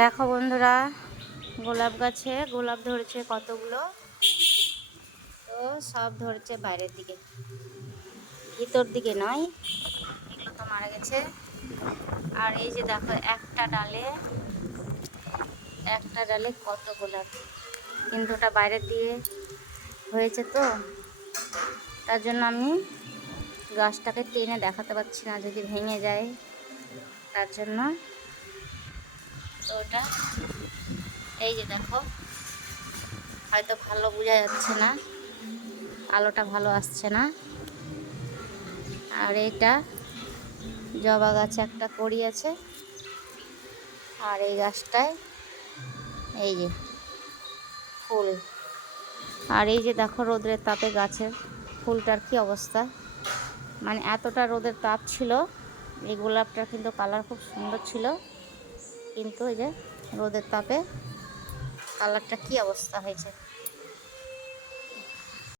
দেখো বন্ধুরা, গোলাপ গাছে গোলাপ ধরেছে কতগুলো। তো সব ধরেছে বাইরের দিকে, ভিতর দিকে নয়, এগুলো তো মারা গেছে। আর এই যে দেখো, একটা ডালে কত গোলাপ, কিন্তু ওটা বাইরের দিকে হয়েছে। তো তার জন্য আমি গাছটাকে টেনে দেখাতে পারছি না, যদি ভেঙে যায় তার জন্য। তো ওটা এই যে দেখো, হয়তো ভালো বোঝা যাচ্ছে না, আলোটা ভালো আসছে না। আর এটা জবা গাছে একটা কড়ি আছে, আর এই গাছটায় এই যে ফুল। আর এই যে দেখো, রোদের তাপে গাছের ফুলটার কি অবস্থা, মানে এতটা রোদের তাপ ছিল। এই গোলাপটার কিন্তু কালার খুব সুন্দর ছিল, কিন্তু এই যে রোদের তাপে কালারটা কি অবস্থা হয়েছে।